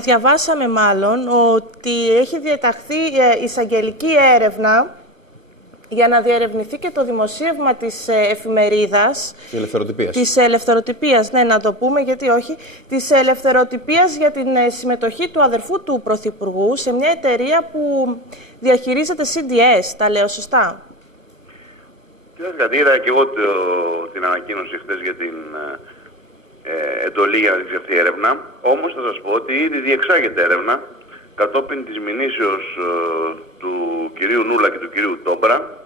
Διαβάσαμε μάλλον ότι έχει διαταχθεί εισαγγελική έρευνα για να διερευνηθεί και το δημοσίευμα της εφημερίδας. Της Ελευθεροτυπίας, ναι, να το πούμε, γιατί όχι. Της Ελευθεροτυπίας για την συμμετοχή του αδερφού του Πρωθυπουργού σε μια εταιρεία που διαχειρίζεται CDS. Τα λέω σωστά? Κοιτάξτε, είδα και εγώ την ανακοίνωση χθες για την εντολή για να δείξει αυτή η έρευνα. Όμως θα σας πω ότι ήδη διεξάγεται έρευνα κατόπιν της μηνύσεως του κυρίου Νούλα και του κυρίου Τόμπρα,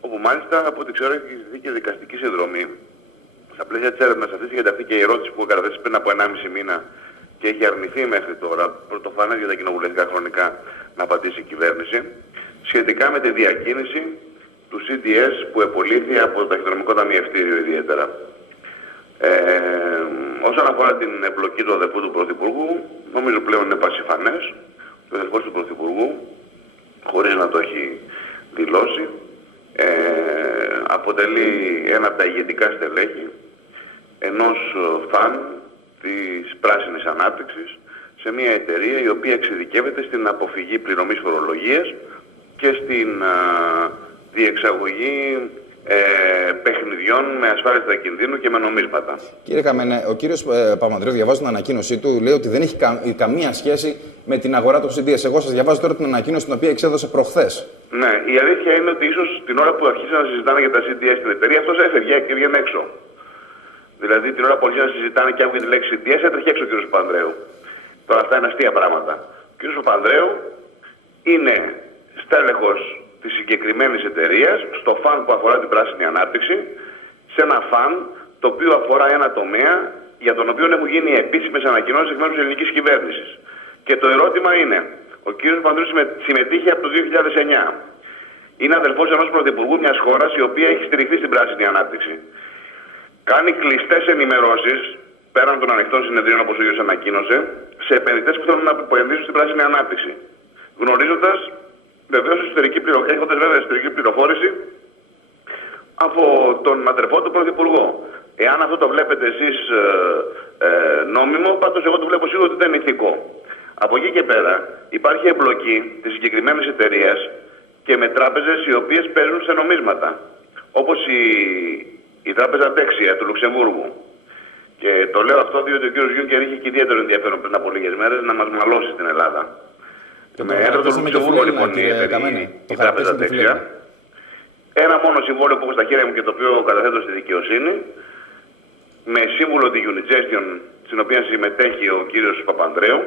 όπου μάλιστα από ό,τι ξέρω έχει ζητηθεί και δικαστική συνδρομή. Στα πλαίσια της έρευνας αυτής είχε ταχθεί και η ερώτηση που καταθέσει πριν από 1,5 μήνα και έχει αρνηθεί μέχρι τώρα, πρωτοφανές για τα κοινοβουλευτικά χρονικά, να απαντήσει η κυβέρνηση, σχετικά με τη διακίνηση του CDS που επολύθη από το ταχυδρομικό ταμιευτήριο ιδιαίτερα. Όσον αφορά την εμπλοκή του αδερφού του Πρωθυπουργού, νομίζω πλέον είναι πασιφανές. Ο αδερφός του Πρωθυπουργού, χωρίς να το έχει δηλώσει, αποτελεί ένα από τα ηγετικά στελέχη ενός φαν της πράσινης ανάπτυξης σε μια εταιρεία η οποία εξειδικεύεται στην αποφυγή πληρωμής φορολογίας και στην διεξαγωγή παιχνιδιών με ασφάλιστα κινδύνου και με νομίσματα. Κύριε Καμένε, ο κύριος Παπανδρέου διαβάζει την ανακοίνωσή του, λέει ότι δεν έχει καμία σχέση με την αγορά του CDS. Εγώ σας διαβάζω τώρα την ανακοίνωση την οποία εξέδωσε προχθές. Ναι, η αλήθεια είναι ότι ίσως την ώρα που αρχίσαν να συζητάνε για τα CDS στην εταιρεία, αυτός έφευγε και έβγαινε έξω. Δηλαδή την ώρα που αρχίσαν να συζητάνε και άκουγε τη λέξη CDS, έτρεχε έξω ο κύριος Παπανδρέου. Τώρα αυτά είναι αστεία πράγματα. Ο κύριος Παπανδρέου είναι στέλεχος της συγκεκριμένης εταιρείας, στο φαν που αφορά την πράσινη ανάπτυξη, σε ένα φαν το οποίο αφορά ένα τομέα για τον οποίο έχουν γίνει επίσημες ανακοινώσεις εκ μέρους της ελληνικής κυβέρνησης. Και το ερώτημα είναι, ο κύριος Παπανδρέου συμμετείχε από το 2009. Είναι αδελφός ενός πρωθυπουργού μιας χώρας η οποία έχει στηριχθεί στην πράσινη ανάπτυξη. Κάνει κλειστές ενημερώσεις, πέραν των ανοιχτών συνεδρίων όπως ο κύριος ανακοίνωσε, σε επενδυτές που θέλουν να επενδύσουν στην πράσινη ανάπτυξη. Γνωρίζοντας βεβαίως έχοντας βέβαια εσωτερική πληροφόρηση από τον αδερφό του Πρωθυπουργού. Εάν αυτό το βλέπετε εσείς νόμιμο, πάντως εγώ το βλέπω σίγουρα ότι δεν είναι ηθικό. Από εκεί και πέρα υπάρχει εμπλοκή της συγκεκριμένης εταιρείας και με τράπεζες οι οποίες παίζουν σε νομίσματα. Όπως η τράπεζα Dexia του Λουξεμβούργου. Και το λέω αυτό διότι ο κ. Γιούνκερ είχε και ιδιαίτερο ενδιαφέρον πριν από λίγες μέρες να μας μαλώσει στην Ελλάδα. Με έδρα του Λουξεμβούργου λοιπόν η τράπεζα Dexia. Ένα μόνο συμβόλαιο που έχω στα χέρια μου και το οποίο καταθέτω στη δικαιοσύνη, με σύμβουλο τη Unigestion, στην οποία συμμετέχει ο κύριος Παπανδρέου,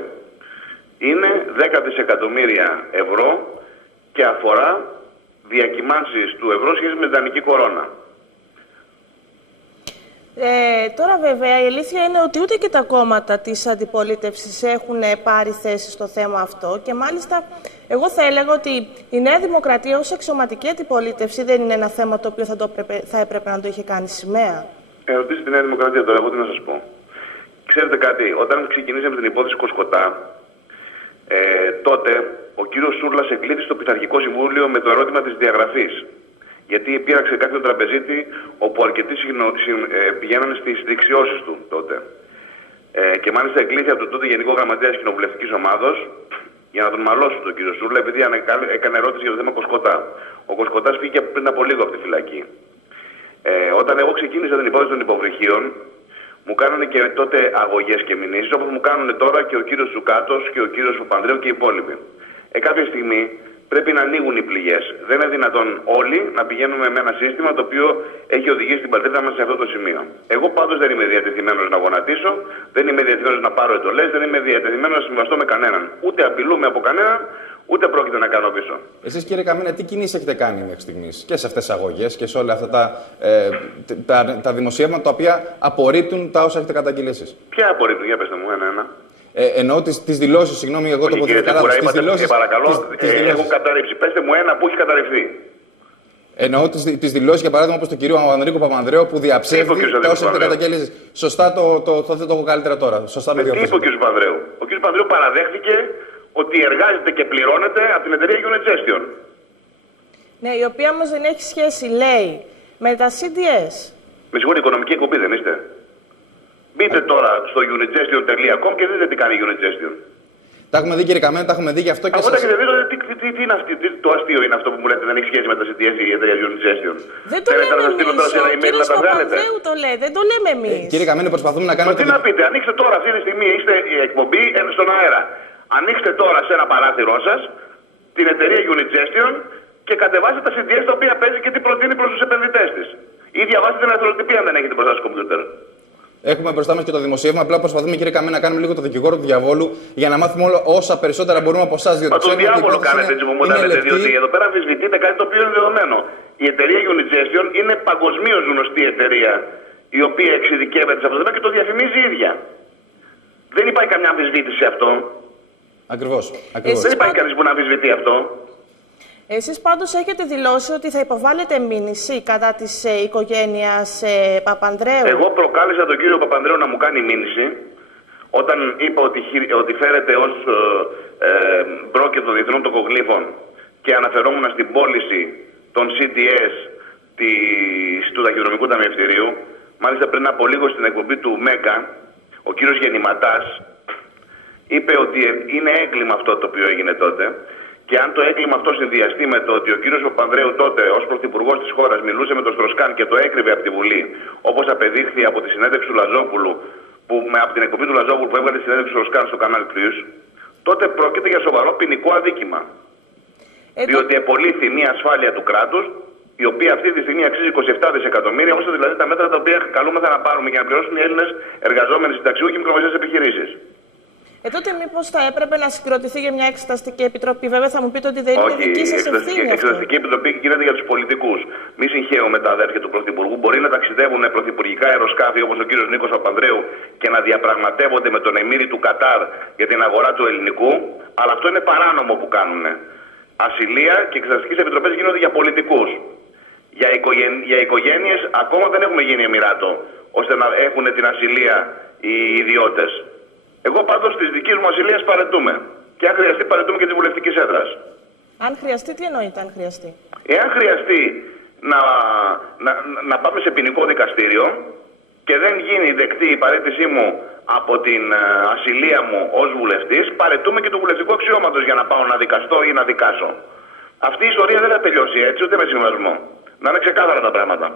είναι 10 δισεκατομμύρια ευρώ και αφορά διακυμάνσεις του ευρώ σχέση με την δανεική κορώνα. Τώρα βέβαια η αλήθεια είναι ότι ούτε και τα κόμματα της αντιπολίτευσης έχουν πάρει θέση στο θέμα αυτό και μάλιστα εγώ θα έλεγα ότι η Νέα Δημοκρατία ως αξιωματική αντιπολίτευση δεν είναι ένα θέμα το οποίο θα έπρεπε να το είχε κάνει σημαία. Ρωτήστε τη Νέα Δημοκρατία τώρα, εγώ τι να σας πω. Ξέρετε κάτι, όταν ξεκινήσαμε την υπόθεση Κοσκοτά, τότε ο κύριος Σούρλας εκλήθη στο Πειθαρχικό Συμβούλιο με το ερώτημα της διαγραφής. Γιατί πήραξε κάποιον τραπεζίτη όπου αρκετοί πηγαίνανε στις δεξιώσεις του τότε. Και μάλιστα εκλήθη από τον τότε Γενικό Γραμματέα της Κοινοβουλευτικής Ομάδος για να τον μαλώσουν τον κύριο Σούρλα, επειδή έκανε ερώτηση για το θέμα Κοσκοτά. Ο Κοσκοτάς πήγε πριν από λίγο από τη φυλακή. Όταν εγώ ξεκίνησα την υπόθεση των υποβρυχίων, μου κάνανε και τότε αγωγές και μηνύσεις, όπως μου κάνουν τώρα και ο κύριος Τσουκάτος και ο κύριος Παπανδρέου και οι υπόλοιποι. Κάποια στιγμή πρέπει να ανοίγουν οι πληγές. Δεν είναι δυνατόν όλοι να πηγαίνουμε με ένα σύστημα το οποίο έχει οδηγήσει την πατρίδα μας σε αυτό το σημείο. Εγώ πάντως δεν είμαι διατεθειμένος να γονατίσω, δεν είμαι διατεθειμένος να πάρω εντολές, δεν είμαι διατεθειμένος να συμβαστώ με κανέναν. Ούτε απειλούμε από κανέναν, ούτε πρόκειται να κάνω πίσω. Εσείς κύριε Καμίνα, τι κινήσεις έχετε κάνει μέχρι στιγμής και σε αυτές τις αγωγές και σε όλα αυτά τα δημοσιεύματα τα οποία απορρίπτουν τα όσα έχετε καταγγείλει εσείς? Ποια απορρίπτουν, για πέστε μου ένα-ένα. Εννοώ τις δηλώσεις, συγγνώμη, εγώ το πω τις δηλώσεις. Παρακαλώ, έχω καταρρύψει. Πέστε μου ένα που έχει καταρριφθεί. Εννοώ τις δηλώσεις, για παράδειγμα, όπως του κυρίου Ανδρίκου Παπανδρέου που διαψεύδει τα όσα έχετε καταγγείλει. Σωστά το έχω καλύτερα τώρα. Σωστά με διορθώσετε. Τι είπε ο κ. Παπανδρέου? Ο κ. Παπανδρέου παραδέχτηκε ότι εργάζεται και πληρώνεται από την εταιρεία Unigestion. Ναι, η οποία όμως δεν έχει σχέση, λέει, με τα CDS. Με συγχωρείτε, οικονομική εκπομπή δεν είστε? Μπείτε τώρα στο unigestion.com και δείτε τι κάνει η Unigestion. Τα έχουμε δει, κύριε Καμένο, τα έχουμε δει γι' αυτό και εσείς. Έχετε δει τι είναι αυτή, το αστείο είναι αυτό που μου λέτε, δεν έχει σχέση με τα CDS ή η εταιρεία Unigestion. Δεν το λέμε εμείς, ο κύριος Παπανδρέου το λέει, δεν το λέμε εμείς. Κύριε Καμένο, προσπαθούμε να κάνουμε... Τι να πείτε, ανοίξτε τώρα αυτή τη στιγμή, είστε η εκπομπή στον αέρα. Ανοίξτε τώρα σε ένα παράθυρό σας την εταιρεία Unigestion και κατεβάστε τα CDS τα οποία παίζει και τι προτείνει προς τους επενδυτές της. Ή διαβάστε την ελευθεροτυπία αν δεν έχετε μπροστά στο κομπιούτερ. Έχουμε μπροστά μας και το δημοσίευμα. Απλά προσπαθούμε, κύριε Καμένο, να κάνουμε λίγο το δικηγόρο του διαβόλου για να μάθουμε όσα περισσότερα μπορούμε από εσάς. Μα τον διάβολο κάνετε έτσι που μου λέτε, διότι εδώ πέρα αμφισβητείτε κάτι το οποίο είναι δεδομένο. Η εταιρεία Unigestion είναι παγκοσμίως γνωστή εταιρεία η οποία εξειδικεύεται σε αυτό το θέμα και το διαφημίζει η ίδια. Δεν υπάρχει καμιά αμφισβήτηση σε αυτό. Ακριβώς. Δεν υπάρχει κανείς που να αμφισβητεί αυτό. Εσείς πάντως έχετε δηλώσει ότι θα υποβάλλετε μήνυση κατά της οικογένειας Παπανδρέου. Εγώ προκάλεσα τον κύριο Παπανδρέου να μου κάνει μήνυση όταν είπα ότι φέρεται ως μπρόκερ των διεθνών τοκογλύφων και αναφερόμουν στην πώληση των CDS του ταχυδρομικού ταμιευτηρίου. Μάλιστα πριν από λίγο στην εκπομπή του ΜΕΚΑ, ο κύριος Γεννηματάς είπε ότι είναι έγκλημα αυτό το οποίο έγινε τότε. Και αν το έγκλημα αυτό συνδυαστεί με το ότι ο κύριος Παπανδρέου τότε ως πρωθυπουργός της χώρας μιλούσε με τον Στροσκάν και το έκρυβε από τη Βουλή, όπως απεδείχθη από τη συνέντευξη του Λαζόπουλου, από την εκπομπή του Λαζόπουλου που έβγαλε τη συνέντευξη του Στροσκάν στο κανάλι Plus, τότε πρόκειται για σοβαρό ποινικό αδίκημα. Διότι επολύθη μια ασφάλεια του κράτους, η οποία αυτή τη στιγμή αξίζει 27 δισεκατομμύρια, όσο δηλαδή τα μέτρα τα οποία καλούμεθα να πάρουμε για να πληρώσουν οι Έλληνες εργαζόμενοι συνταξιούχοι και μικρομεσαίες επιχειρήσεις. Τότε μήπως θα έπρεπε να συγκροτηθεί για μια εξεταστική επιτροπή. Βέβαια θα μου πείτε ότι δεν είναι δική σας ευθύνη. Η εξεταστική επιτροπή γίνεται για τους πολιτικούς. Μη συγχαίουμε τα αδέρφια του Πρωθυπουργού. Μπορεί να ταξιδεύουν πρωθυπουργικά αεροσκάφη όπως ο κύριος Νίκος Παπανδρέου και να διαπραγματεύονται με τον Εμμύρη του Κατάρ για την αγορά του ελληνικού. Αλλά αυτό είναι παράνομο που κάνουν. Ασυλία και εξεταστικές επιτροπές γίνονται για πολιτικούς. Για οικογένειες ακόμα δεν έχουμε γίνει εμμυράτο ώστε να έχουν την ασυλία οι ιδιώτες. Εγώ πάντως της δικής μου ασυλίας παρετούμε. Και αν χρειαστεί παρετούμε και της βουλευτικής έδρας. Αν χρειαστεί, τι εννοείται αν χρειαστεί? Εάν χρειαστεί να πάμε σε ποινικό δικαστήριο και δεν γίνει δεκτή η παρέτησή μου από την ασυλία μου ως βουλευτής, παρετούμε και του βουλευτικού αξιώματος για να πάω να δικαστώ ή να δικάσω. Αυτή η ιστορία δεν θα τελειώσει έτσι ούτε με συμβασμό. Να είναι ξεκάθαρα τα πράγματα.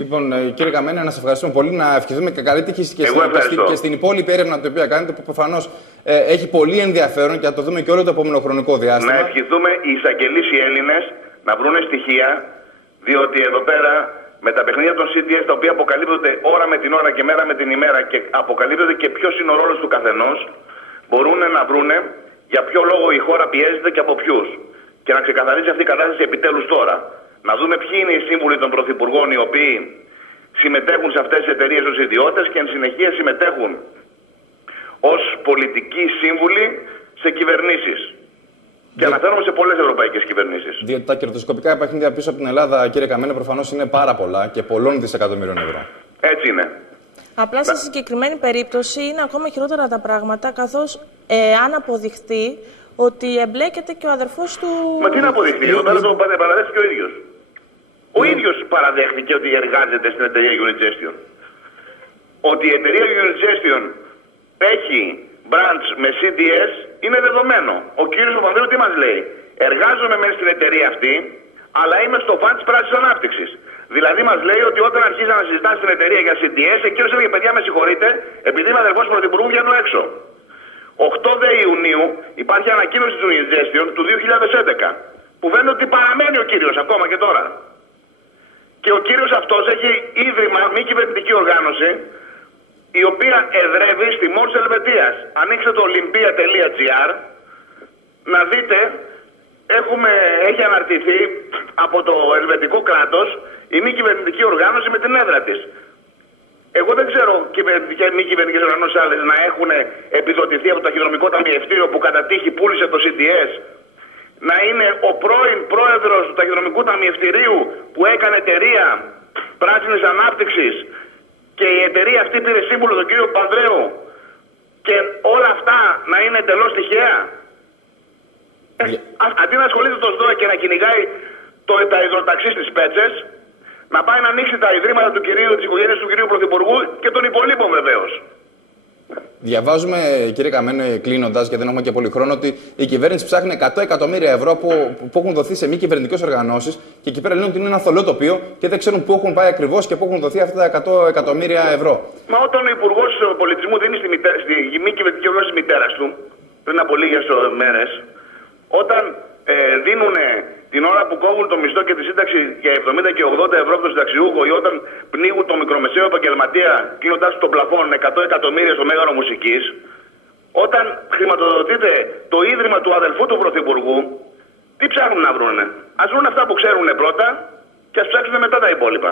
Λοιπόν, κύριε Καμένο, να σας ευχαριστούμε πολύ. Να ευχηθούμε και καλή τύχη και στην υπόλοιπη έρευνα την οποία κάνετε, που προφανώς έχει πολύ ενδιαφέρον και θα το δούμε και όλο το επόμενο χρονικό διάστημα. Να ευχηθούμε οι εισαγγελείς οι Έλληνες να βρουν στοιχεία, διότι εδώ πέρα με τα παιχνίδια των CDS τα οποία αποκαλύπτονται ώρα με την ώρα και μέρα με την ημέρα και αποκαλύπτονται και ποιος είναι ο ρόλος του καθενός, μπορούν να βρούνε για ποιο λόγο η χώρα πιέζεται και από ποιους. Και να ξεκαθαρίσει αυτή η κατάσταση επιτέλους τώρα. Να δούμε ποιοι είναι οι σύμβουλοι των πρωθυπουργών οι οποίοι συμμετέχουν σε αυτές τις εταιρείες ως ιδιώτες και εν συνεχεία συμμετέχουν ως πολιτικοί σύμβουλοι σε κυβερνήσεις. Και αναφέρομαι σε πολλές ευρωπαϊκές κυβερνήσεις. Διότι τα κερδοσκοπικά παιχνίδια πίσω από την Ελλάδα, κύριε Καμένο, προφανώς είναι πάρα πολλά και πολλών δισεκατομμύριων ευρώ. Έτσι είναι. Απλά σε συγκεκριμένη περίπτωση είναι ακόμα χειρότερα τα πράγματα, καθώς αν αποδειχθεί ότι εμπλέκεται και ο αδερφός του. Μα τι να αποδειχθεί, εδώ πέρα το παραδέχτηκε ο ίδιος. Ο ίδιος παραδέχτηκε ότι εργάζεται στην εταιρεία Unigestion. Ότι η εταιρεία Unigestion έχει branch με CDS είναι δεδομένο. Ο κύριος Παπανδρέου τι μας λέει? Εργάζομαι μέσα στην εταιρεία αυτή, αλλά είμαι στο φαν της πράσινης ανάπτυξης. Δηλαδή μας λέει ότι όταν αρχίζει να συζητά στην εταιρεία για CDS, εκείνος έλεγε παιδιά με συγχωρείτε, επειδή είμαι αδερφός του Πρωθυπουργού βγαίνω έξω. 8 Ιουνίου υπάρχει ανακοίνωση του Unigestion του 2011 που φαίνεται ότι παραμένει ο κύριος ακόμα και τώρα. Και ο κύριος αυτός έχει ίδρυμα, μη κυβερνητική οργάνωση, η οποία εδρεύει στη Μόρ της Ελβετίας. Ανοίξτε το olympia.gr να δείτε, έχει αναρτηθεί από το ελβετικό κράτος η μη κυβερνητική οργάνωση με την έδρα της. Εγώ δεν ξέρω μη κυβερνητικές οργανώσεις άλλες να έχουν επιδοτηθεί από το ταχυδρομικό ταμιευτήριο που κατά τύχη πούλησε το CDS, να είναι ο πρώην πρόεδρος του ταχυδρομικού ταμιευτηρίου που έκανε εταιρεία πράσινης ανάπτυξης και η εταιρεία αυτή πήρε σύμβουλο τον κύριο Παπανδρέου και όλα αυτά να είναι εντελώς τυχαία. Αντί να ασχολείται το ΣΔΟΕ και να κυνηγάει τα υδροταξί στις Πέτσες, να πάει να ανοίξει τα ιδρύματα της οικογένειας του κυρίου Πρωθυπουργού και των υπολείπων βεβαίως. Διαβάζουμε, κύριε Καμένο, κλείνοντας, γιατί δεν έχουμε και πολύ χρόνο, ότι η κυβέρνηση ψάχνει 100 εκατομμύρια ευρώ που έχουν δοθεί σε μη κυβερνητικές οργανώσεις και εκεί πέρα λένε ότι είναι ένα θολό τοπίο και δεν ξέρουν πού έχουν πάει ακριβώς και πού έχουν δοθεί αυτά τα 100 εκατομμύρια ευρώ. Μα όταν ο Υπουργός Πολιτισμού δίνει στη μη κυβερνητική οργάνωση της μητέρας του, πριν από λίγες μέρες, όταν δίνουν την ώρα που κόβουν το μισθό και τη σύνταξη για 70 και 80 ευρώ από το συνταξιούχο ή όταν πνίγουν το μικρομεσαίο επαγγελματία κλείνοντας τον πλαφόν 100 εκατομμύρια στο Μέγαρο Μουσικής, όταν χρηματοδοτείται το ίδρυμα του αδελφού του Πρωθυπουργού, τι ψάχνουν να βρούνε? Ας βρουν αυτά που ξέρουν πρώτα και ας ψάξουν μετά τα υπόλοιπα.